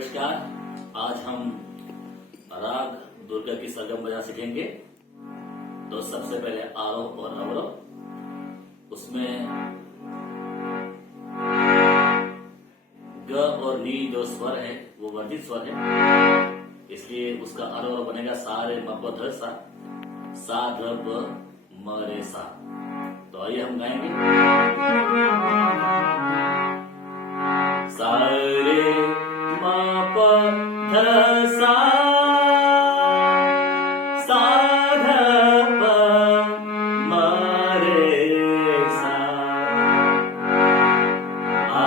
नमस्कार। आज हम राग दुर्गा की सरगम बजा सीखेंगे। तो सबसे पहले आरोह और अवरोह, उसमें ग और नी जो स्वर है वो वर्धित स्वर है, इसलिए उसका आरोह बनेगा सा रे म प ध सा, सा ध प म रे सा। तो आइए हम गाएंगे। सा रे म प ध सा, सा ध प म रे सा, आ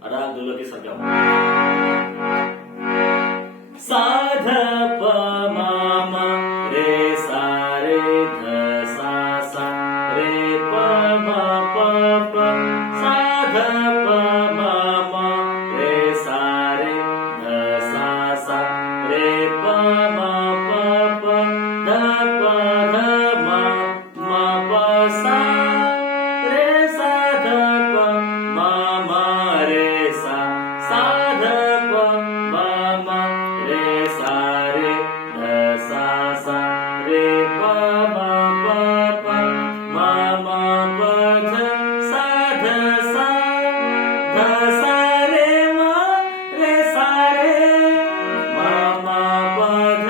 आ राग दुर्गा की सरगम। सा ध प म म रे सा रे ध सा सा रे प म प प, सा ध प म म रे सा रे ध सा सा रे प म प प, ध प ध म प सा रे सा ध प म म रे सा, सा ध प म म रे सा रे ध सा सा रे प म प प, म म प ध सा ध सा, ध सा रे म रे सा रे, म म प ध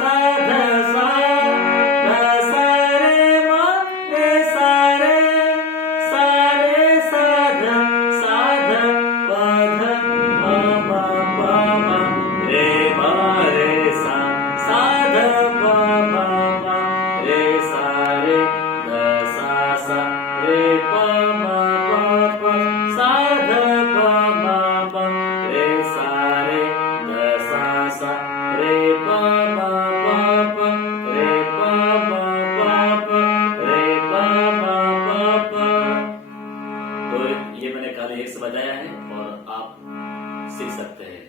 सा ध सा, ध सा रे म रे सा रे, सा रे सा ध सा ध प ध म म प म रे म रे सा, सा ध प म म रे सा रे ध सा सा रे प म प प, सा ध प म म रे सा रे ध सा सा रे प म प प, रे प म प प, रे प म प प। तो ये मैंने खाली एक से बजाया है और आप सीख सकते हैं।